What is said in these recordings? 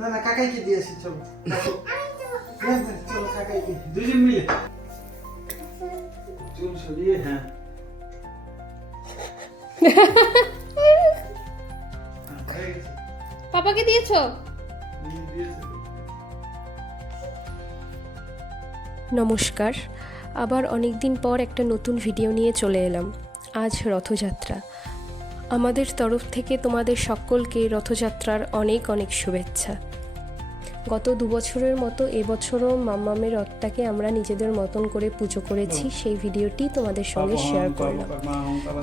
না না কাকাইকে দিয়েছি, চলো চলো কাকাইকে দুজন মিলে চুল সরিয়ে। হ্যাঁ পাপাকে দিয়েছো? নমস্কার, আবার অনেক দিন পর একটা নতুন ভিডিও নিয়ে চলে এলাম। আজ রথযাত্রা। আমাদের তরফ থেকে তোমাদের সকলকে রথযাত্রার অনেক অনেক শুভেচ্ছা। গত 2 বছরের মতো এবছরও মাম্মামের রথটাকে আমরা নিজেদের মতন করে পুজো করেছি, সেই ভিডিওটি তোমাদের সঙ্গে শেয়ার করলাম।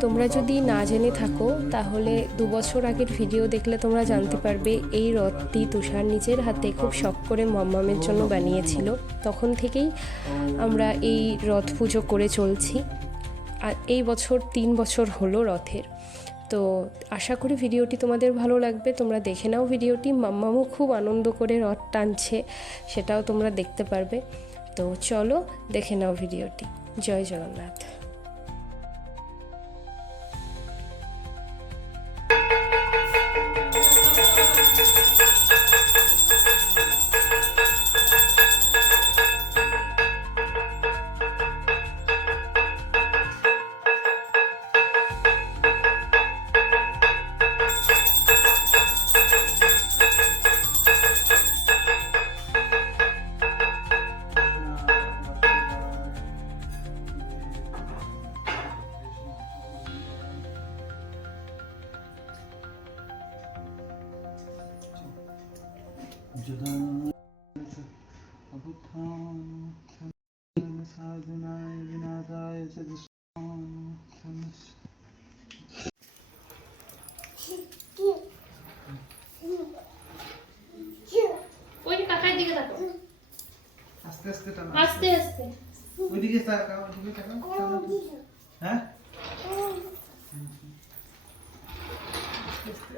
তোমরা যদি না জেনে থাকো তাহলে 2 বছর আগের ভিডিও দেখলে তোমরা জানতে পারবে এই রথটি তুষার নিজের হাতে খুব শখ করে মাম্মামের জন্য বানিয়েছিল। তখন থেকেই আমরা এই রথ পুজো করে চলছি, আর এই বছর 3 বছর হলো রথের। তো আশা করি ভিডিওটি তোমাদের ভালো লাগবে, তোমরা দেখে নাও ভিডিওটি। মাম্মামও খুব আনন্দ করে রথ টানছে, সেটাও তোমরা দেখতে পারবে। তো চলো দেখে নাও ভিডিওটি। জয় জগন্নাথ। ওই কাকার দিকে তাকাও, আস্তে আস্তে টানো, আস্তে আস্তে ওইদিকে তাকাও, ওইদিকে তাকাও। হ্যাঁ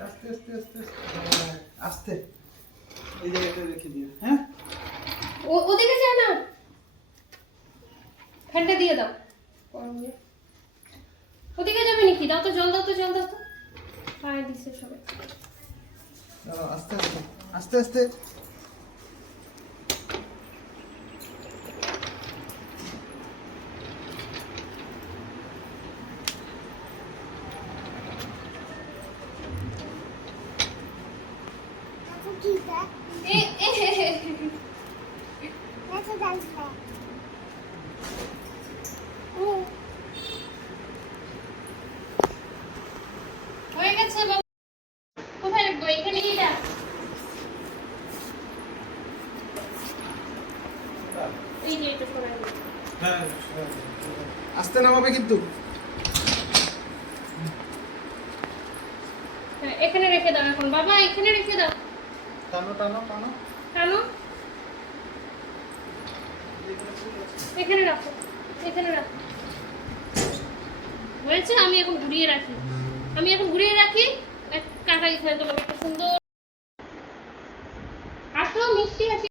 আস্তে আস্তে আস্তে আস্তে আস্তে এই জায়গাটা রেখে দিও। হ্যাঁ ওদিকে যা না, ফ্যানটা দিয়ে দাও। ওদিকে যাবে নাকি? দাও তো, জল দাও তো, জল দাও তো। পায়ে দিছে সবাই। আস্তে আস্তে আস্তে আস্তে হয়ে গেছে বাবু। কোথায় রাখবো? এখানে কি রাখ? এই যে এটা সরাই দাও। হ্যাঁ আস্তে নামাবে কিন্তু। হ্যাঁ, এখানে রেখে দাও এখন বাবা, এখানে রেখে দাও। টানো টানো টানো টানো, এখানে রাখো, এখানে রাখো। হয়েছে? আমি এখন ঘুরিয়ে রাখি, কাকা এখানে তোমাকে একটা সুন্দর আসো, মিষ্টি হাসি